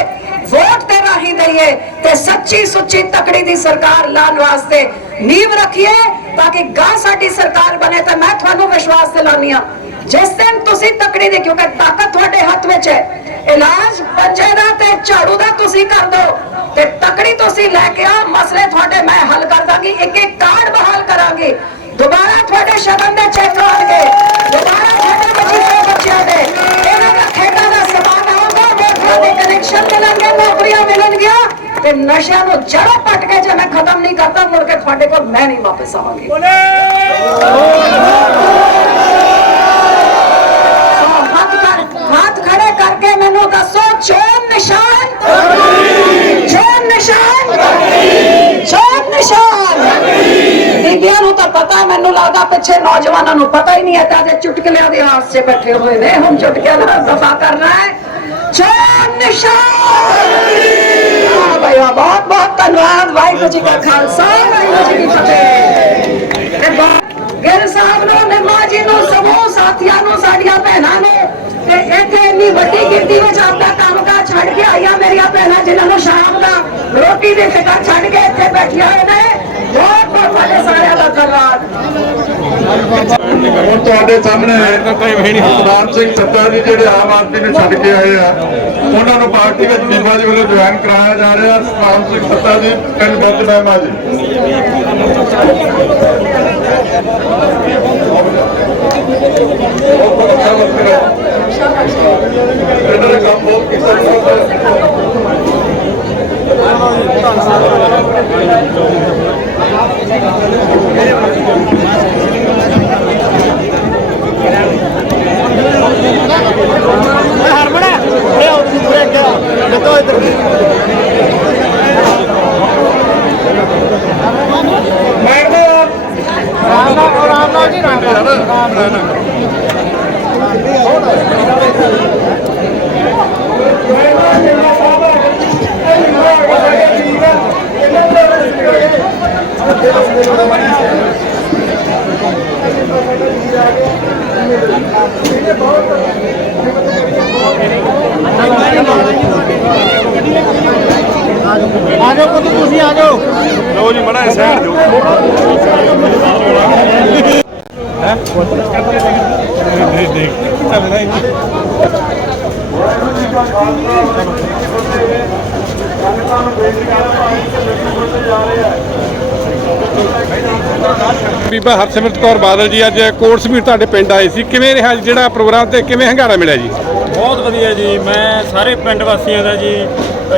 ਵੋਟ ਦੇ ਰਾਹੀਂ ਦਈਏ ਤੇ ਸੱਚੀ ਸੁੱਚੀ ਤਕੜੀ ਦੀ ਸਰਕਾਰ ਲਾਉਣ ਵਾਸਤੇ ਨੀਂਵ ਰੱਖੀਏ ਤਾਂ ਕਿ ਗਾਂ ਸਾਡੀ ਸਰਕਾਰ ਬਣੇ ਤਾਂ ਮੈਂ ਤੁਹਾਨੂੰ ਵਿਸ਼ਵਾਸ ਦਿਲਾਉਂਦੀ ਹਾਂ। ਜਿਸ ਦਿਨ ਤੁਸੀਂ ਤਕੜੀ ਦੇ, ਕਿਉਂਕਿ ਤਾਕਤ ਤੁਹਾਡੇ ਹੱਥ ਵਿੱਚ ਹੈ। ਇਲਾਜ ਬੱਚੇ ਦਾ ਤੇ ਝਾੜੂ ਦਾ ਤੁਸੀਂ ਕਰ ਦਿਓ ਤੇ ਤਕੜੀ ਤੁਸੀਂ ਲੈ ਕੇ ਆ ਮਸਲੇ ਤੁਹਾਡੇ ਮੈਂ ਹੱਲ ਕਰ ਦਾਂਗੀ, ਇੱਕ ਇੱਕ ਕਾਰਡ ਬਹਾਲ ਕਰਾਂਗੀ। ਦੁਬਾਰਾ ਤੁਹਾਡੇ ਸ਼ਗਨ ਦੇ ਚੈੱਕ ਆਉਣਗੇ। ਦੁਬਾਰਾ ਤੁਹਾਡੇ ਵਜੀਫੇ ਬੱਚਿਆਂ ਦੇ। ਇਹਨਾਂ ਦਾ ਖੇਡਾਂ ਦਾ ਸਮਾਨ ਆਊਗਾ ਮੋਟਰਾਂ ਦੇ ਕਨੈਕਸ਼ਨ ਮਿਲਣਗੇ, ਨੌਕਰੀਆਂ ਮਿਲਣਗੀਆਂ ਤੇ ਨਸ਼ਿਆਂ ਨੂੰ ਜੜੋਂ ਪੱਟ ਕੇ ਜੇ ਮੈਂ ਖਤਮ ਨਹੀਂ ਕਰਦਾ, ਮੁੜ ਕੇ ਤੁਹਾਡੇ ਕੋਲ ਮੈਂ ਨਹੀਂ ਵਾਪਸ ਆਵਾਂਗੀ। ਹੱਥ ਕਰ ਹੱਥ ਕਰਕੇ ਮੈਨੂੰ ਦੱਸੋ ਚੋਣ ਨਿਸ਼ਾਨ ਚੋਣ ਨਿਸ਼ਾਨ ਚੋਣ ਨਿਸ਼ਾਨ ਬੀਬੀਆਂ ਨੂੰ ਤਾਂ ਪਤਾ ਮੈਨੂੰ ਲੱਗਦਾ ਪਿੱਛੇ ਨੌਜਵਾਨਾਂ ਨੂੰ ਪਤਾ ਹੀ ਨਹੀਂ ਹੈ ਤਾਂ ਜੇ ਚੁਟਕਲਿਆਂ ਦੇ ਆਸ 'ਚ ਬੈਠੇ ਹੋਏ ਨੇ ਹੁਣ ਚੁਟਕਿਆਂ ਦਾ ਦਫਾ ਕਰਨਾ ਹੈ। ਚੋਣ ਨਿਸ਼ਾਨ ਵਾਹ ਬਈ ਵਾਹ, ਬਹੁਤ ਬਹੁਤ ਧੰਨਵਾਦ। ਵਾਹਿਗੁਰੂ ਜੀ ਕਾ ਖਾਲਸਾ ਵਾਹਿਗੁਰੂ ਜੀ ਕੀ ਫਤਿਹ। ਤੇ ਗਿੱਲ ਸਾਹਿਬ ਨੂੰ ਨਿੰਮਾ ਜੀ ਨੂੰ ਸਮੂਹ ਸਾਥੀਆਂ ਨੂੰ ਸਾਡੀਆਂ ਭੈਣਾਂ ਨੂੰ ਤੇ ਇੱਥੇ ਇੰਨੀ ਵੱਡੀ ਗਿਣਤੀ ਵਿੱਚ ਆਪਣਾ ਕੰਮ ਕਾਰ ਛੱਡ ਕੇ ਆਈਆਂ ਮੇਰੀਆਂ ਭੈਣਾਂ ਜਿਨ੍ਹਾਂ ਨੂੰ ਸ਼ਾਮ ਦਾ ਰੋਟੀ ਦੀ ਫਿਕਰ ਛੱਡ ਕੇ ਇੱਥੇ ਬੈਠੀਆਂ ਹੋਏ ਨੇ। ਬਹੁਤ ਬਹੁਤ ਤੁਹਾਡੇ ਸਾਰਿਆਂ ਦਾ ਧੰਨਵਾਦ। ਹੁਣ ਤੁਹਾਡੇ ਸਾਹਮਣੇ ਸਤਨਾਮ ਸਿੰਘ ਸੱਤਾ ਜੀ ਜਿਹੜੇ ਆਮ ਆਦਮੀ ਨੂੰ ਛੱਡ ਕੇ ਆਏ ਆ। ਉਹਨਾਂ ਨੂੰ ਪਾਰਟੀ ਵਿੱਚ ਬੀਬਾ ਜੀ ਵੱਲੋਂ ਜੁਆਇਨ ਕਰਾਇਆ ਜਾ ਰਿਹਾ। ਸਤਨਾਮ ਸਿੰਘ ਸੱਤਾ ਜੀ ਪਿੰਡ ਬੱਜ ਮਹਿਮਾ ਜੀ। ಬಂದಿದ್ದೀವಿ ಹೋಗ್ತಾ ಹೋಗ್ತಾ ಹೋಗ್ತಾ ਬੀਬਾ ਹਰਸਿਮਰਤ ਕੌਰ ਬਾਦਲ ਜੀ, ਅੱਜ ਕੋਟ ਸਮੀਰ ਤੁਹਾਡੇ ਪਿੰਡ ਆਏ ਸੀ। ਕਿਵੇਂ ਰਿਹਾ ਜਿਹੜਾ ਪ੍ਰੋਗਰਾਮ ਤੇ ਕਿਵੇਂ ਹੰਗਾਰਾ ਮਿਲਿਆ ਜੀ? ਬਹੁਤ ਵਧੀਆ ਜੀ। ਮੈਂ ਸਾਰੇ ਪਿੰਡ ਵਾਸੀਆਂ ਦਾ ਜੀ,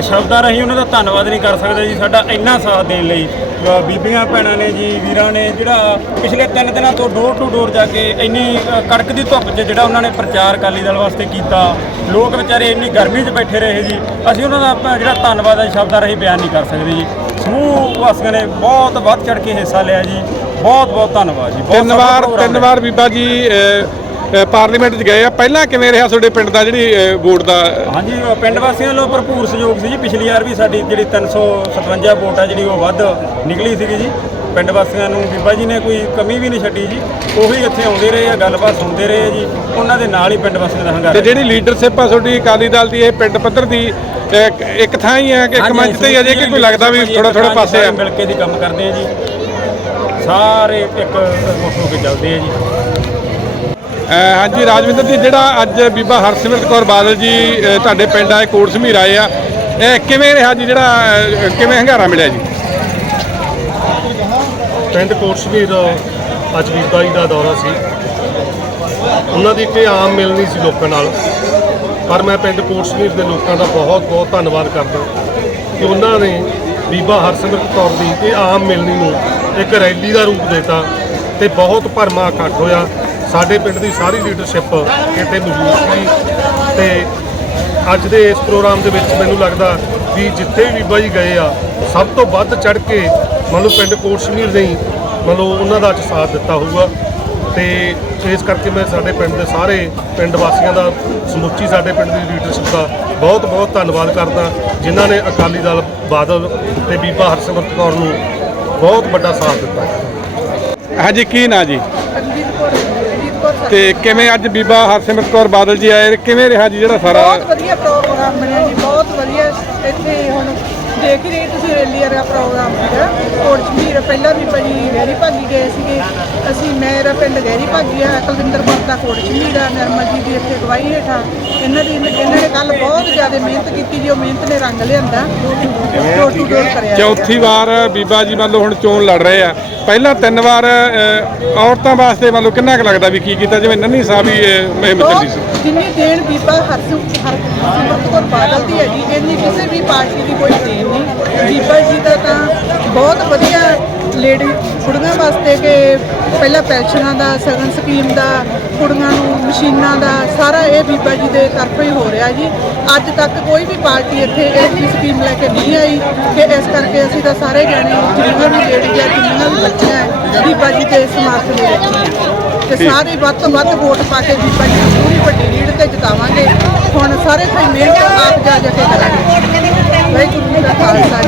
ਸ਼ਬਦਾਂ ਰਾਹੀਂ ਉਹਨਾਂ ਦਾ ਧੰਨਵਾਦ ਨਹੀਂ ਕਰ ਸਕਦਾ ਜੀ, ਸਾਡਾ ਇੰਨਾ ਸਾਥ ਦੇਣ ਲਈ। ਬੀਬੀਆਂ ਭੈਣਾਂ ਨੇ ਜੀ ਵੀਰਾਂ ਨੇ ਜਿਹੜਾ ਪਿਛਲੇ 3 ਦਿਨਾਂ ਤੋਂ ਡੋਰ ਟੂ ਡੋਰ ਜਾ ਕੇ ਇੰਨੀ ਕੜਕ ਦੀ ਧੁੱਪ 'ਚ ਜਿਹੜਾ ਉਹਨਾਂ ਨੇ ਪ੍ਰਚਾਰ ਅਕਾਲੀ ਦਲ ਵਾਸਤੇ ਕੀਤਾ ਲੋਕ ਵਿਚਾਰੇ ਇੰਨੀ ਗਰਮੀ 'ਚ ਬੈਠੇ ਰਹੇ ਜੀ ਅਸੀਂ ਉਹਨਾਂ ਦਾ ਜਿਹੜਾ ਧੰਨਵਾਦ ਹੈ ਸ਼ਬਦਾਂ ਰਾਹੀਂ ਬਿਆਨ ਨਹੀਂ ਕਰ ਸਕਦੇ ਜੀ ਸਮੂਹ ਵਾਸੀਆਂ ਨੇ ਬਹੁਤ ਵੱਧ ਚੜ ਕੇ ਹਿੱਸਾ ਲਿਆ ਜੀ ਬਹੁਤ ਬਹੁਤ ਧੰਨਵਾਦ ਜੀ ਤਿੰਨ ਵਾਰ ਤਿੰਨ ਰਿਹਾ। ਵਾਰ ਬੀਬਾ ਜੀ ਪਾਰਲੀਮੈਂਟ 'ਚ ਗਏ ਆ। ਪਹਿਲਾਂ ਕਿਵੇਂ ਰਿਹਾ ਤੁਹਾਡੇ ਪਿੰਡ ਦਾ ਜਿਹੜੀ ਵੋਟ ਦਾ? ਹਾਂਜੀ ਪਿੰਡ ਵਾਸੀਆਂ ਵੱਲੋਂ ਭਰਪੂਰ ਸਹਿਯੋਗ ਸੀ ਜੀ। ਪਿਛਲੀ ਵਾਰ ਵੀ ਸਾਡੀ ਜਿਹੜੀ 357 ਵੋਟ ਆ ਜਿਹੜੀ ਉਹ ਵੱਧ ਨਿਕਲੀ ਸੀਗੀ ਜੀ। ਪਿੰਡ ਵਾਸੀਆਂ ਨੂੰ ਬੀਬਾ ਜੀ ਨੇ ਕੋਈ ਕਮੀ ਵੀ ਨਹੀਂ ਛੱਡੀ ਜੀ। ਉਹੀ ਇੱਥੇ ਆਉਂਦੇ ਰਹੇ ਆ ਗੱਲਬਾਤ ਸੁਣਦੇ ਰਹੇ ਆ ਜੀ। ਉਹਨਾਂ ਦੇ ਨਾਲ ਹੀ ਪਿੰਡ ਵਾਸੀਆਂ ਦਾ ਹੰਗਾਰਾ ਤੇ ਜਿਹੜੀ ਲੀਡਰਸ਼ਿਪ ਆ ਤੁਹਾਡੀ ਅਕਾਲੀ ਦਲ ਦੀ ਇਹ ਪਿੰਡ ਪੱਧਰ ਦੀ ਇੱਕ- ਥਾਂ ਹੀ ਹੈ ਕਿ ਇੱਕ ਮੰਚ ਤੇ ਹੀ ਅਜੇ ਕਿ ਕੋਈ ਲੱਗਦਾ ਵੀ ਥੋੜਾ ਥੋੜਾ ਪਾਸੇ ਆ। ਮਿਲ ਕੇ ਦੀ ਕੰਮ ਕਰਦੇ ਆ ਜੀ। ਸਾਰੇ ਇੱਕ ਮੁੱਠ ਹੋ ਕੇ ਚੱਲਦੇ ਆ ਜੀ। ਹਾਂਜੀ, ਰਾਜਵਿੰਦਰ ਜੀ, ਜਿਹੜਾ ਅੱਜ ਬੀਬਾ ਹਰਸਿਮਰਤ ਕੌਰ ਬਾਦਲ ਜੀ ਤੁਹਾਡੇ ਪਿੰਡ ਆਏ ਕੋਟ ਸਮੀਰ ਆਏ ਆ, ਇਹ ਕਿਵੇਂ ਰਿਹਾ ਜੀ ਜਿਹੜਾ ਕਿਵੇਂ ਹੰਗਾਰਾ ਮਿਲਿਆ ਜੀ? ਪਿੰਡ ਕੋਟਸ਼ਮੀਰ ਅੱਜ ਬੀਬਾ ਜੀ ਦਾ ਦੌਰਾ ਸੀ। ਉਹਨਾਂ ਦੀ ਕਿ ਆਮ ਮਿਲਣੀ ਸੀ ਲੋਕਾਂ ਨਾਲ। ਪਰ ਮੈਂ ਪਿੰਡ ਕੋਟ ਸਮੀਰ ਦੇ ਲੋਕਾਂ ਦਾ ਬਹੁਤ ਬਹੁਤ ਧੰਨਵਾਦ ਕਰਦਾ ਕਿ ਉਹਨਾਂ ਨੇ ਬੀਬਾ ਹਰਸਿਮਰਤ ਕੌਰ ਦੀ ਇਹ ਆਮ ਮਿਲਣੀ ਨੂੰ ਇੱਕ ਰੈਲੀ ਦਾ ਰੂਪ ਦਿੱਤਾ ਤੇ ਬਹੁਤ ਭਰਮਾ ਇਕੱਠ ਹੋਇਆ। ਸਾਡੇ ਪਿੰਡ ਦੀ ਸਾਰੀ ਲੀਡਰਸ਼ਿਪ ਇੱਥੇ ਮੌਜੂਦ ਸੀ ਤੇ ਅੱਜ ਦੇ ਇਸ ਪ੍ਰੋਗਰਾਮ ਦੇ ਵਿੱਚ ਮੈਨੂੰ ਲੱਗਦਾ ਵੀ ਜਿੱਥੇ ਵੀ ਬੀਬਾ ਗਏ ਆ, ਸਭ ਤੋਂ ਵੱਧ ਚੜ ਕੇ ਮੰਨ ਲਓ ਪਿੰਡ ਕੋਟਸ਼ਮੀਰ ਨੇ ਹੀ ਮੰਨ ਲਓ ਉਹਨਾਂ ਦਾ ਅੱਜ ਸਾਥ ਦਿੱਤਾ ਹੋਊਗਾ ਤੇ ਇਸ ਕਰਕੇ ਮੈਂ ਸਾਡੇ ਪਿੰਡ ਦੇ ਸਾਰੇ ਪਿੰਡ ਵਾਸੀਆਂ ਦਾ, ਸਮੁੱਚੀ ਸਾਡੇ ਪਿੰਡ ਦੀ ਲੀਡਰਸ਼ਿਪ ਦਾ ਬਹੁਤ ਬਹੁਤ ਧੰਨਵਾਦ ਕਰਦਾ, ਜਿਨ੍ਹਾਂ ਨੇ ਅਕਾਲੀ ਦਲ, ਬਾਦਲ ਤੇ ਬੀਬਾ ਹਰਸਿਮਰਤ ਕੌਰ ਨੂੰ ਬਹੁਤ ਵੱਡਾ ਸਾਥ ਦਿੱਤਾ। ਹਾਂਜੀ, ਕੀ ਨਾ ਜੀ? ਤੇ ਕਿਵੇਂ ਅੱਜ ਬੀਬਾ ਹਰਸਿਮਰਤ ਕੌਰ ਬਾਦਲ ਜੀ ਆਏ? ਕਿਵੇਂ ਰਿਹਾ ਜੀ ਜਿਹੜਾ ਸਾਰਾ? ਬਹੁਤ ਵਧੀਆ ਪ੍ਰੋਗਰਾਮ ਬਣਿਆ ਜੀ ਬਹੁਤ ਵਧੀਆ। ਇੱਥੇ ਹੁਣ ਦੇਖ ਹੀ ਰਹੇ ਤੁਸੀਂ ਰੈਲੀ ਵਾਲਾ ਪ੍ਰੋਗਰਾਮ ਸੀਗਾ। ਕੋਟਸ਼ਮੀਰ ਪਹਿਲਾਂ ਵੀ ਭਾਜੀ ਗਹਿਰੀ ਭਾਗੀ ਗਏ ਸੀਗੇ। ਅਸੀਂ ਮੇਰਾ ਪਿੰਡ ਗਹਿਰੀ ਭਾਗੀ ਆ ਕੁਲਵਿੰਦਰ ਮਰਦਾ ਕੋਟਸ਼ਮੀਰ ਆ ਨਿਰਮਲ ਜੀ ਦੀ ਇੱਥੇ ਅਗਵਾਈ ਹੇਠਾਂ। ਇਹਨਾਂ ਦੀ ਇਹਨਾਂ ਨੇ ਕੱਲ ਬਹੁਤ ਜ਼ਿਆਦਾ ਮਿਹਨਤ ਕੀਤੀ ਜੀ ਉਹ ਮਿਹਨਤ ਨੇ ਰੰਗ ਲਿਆਂਦਾ। ਡੋਰ ਕਰਿਆ ਚੌਥੀ ਵਾਰ ਬੀਬਾ ਜੀ ਮੰਨ ਲਓ ਹੁਣ ਚੋਣ ਲੜ ਰਹੇ ਆ। ਪਹਿਲਾਂ ਤਿੰਨ ਵਾਰ ਅ, ਔਰਤਾਂ ਵਾਸਤੇ ਮੰਨ ਲਓ ਕਿੰਨਾ ਕੁ ਲੱਗਦਾ ਵੀ ਕੀ ਕੀਤਾ? ਜਿਵੇਂ ਨੰਨੀ ਸਾਹਿਬ ਹੀ ਅ, ਮੁਹਿੰਮ ਚੱਲੀ ਸੀ। ਜਿੰਨੀ ਦੇਣ ਬੀਬਾ ਹਰਸਿਮ ਹਰਸਿਮਰਤ ਕੌਰ ਬਾਦਲ ਦੀ ਹੈ ਜੀ ਇੰਨੀ ਕਿਸੇ ਵੀ ਪਾਰਟੀ ਦੀ ਕੋਈ ਦੇਣ ਨਹੀਂ। ਬੀਬਾ ਜੀ ਦਾ ਤਾਂ ਬਹੁਤ ਵਧੀਆ ਲੇਡੀ ਕੁੜੀਆਂ ਵਾਸਤੇ ਕਿ ਪਹਿਲਾਂ ਪੈਨਸ਼ਨਾਂ ਦਾ ਸਗਨ ਸਕੀਮ ਦਾ ਕੁੜੀਆਂ ਨੂੰ ਮਸ਼ੀਨਾਂ ਦਾ ਸਾਰਾ ਇਹ ਬੀਬਾ ਜੀ ਦੇ ਤਰਫੋਂ ਹੀ ਹੋ ਰਿਹਾ ਜੀ। ਅੱਜ ਤੱਕ ਕੋਈ ਵੀ ਪਾਰਟੀ ਇੱਥੇ ਇਹ ਜਿਹੀ ਸਕੀਮ ਲੈ ਕੇ ਨਹੀਂ ਆਈ ਕਿ ਇਸ ਕਰਕੇ ਅਸੀਂ ਤਾਂ ਸਾਰੇ ਜਾਣੇ ਜਿੰਨੀਆਂ ਵੀ ਲੇਡੀਆਂ ਜਿੰਨੀਆਂ ਵੀ ਬੱਚੀਆਂ ਹੈ, ਬੀਬਾ ਜੀ ਦੇ ਸਮਰਥਨ ਦੇ ਵਿੱਚ। ਤੇ ਸਾਰੇ ਵੱਧ ਤੋਂ ਵੱਧ ਵੋਟ ਪਾ ਕੇ ਬੀਬਾ ਜੀ ਨੂੰ ਪੂਰੀ ਵੱਡੀ ਲੀਡ ਤੇ ਜਿਤਾਵਾਂਗੇ। ਹੁਣ ਸਾਰੇ ਕੋਈ ਮਿਹਨਤ ਆਪ ਜਾ ਜਾ ਕੇ ਕਰਾਂਗੇ। ਵਾਹਿਗੁਰੂ ਜੀ ਦਾ ਖਾਲਸਾ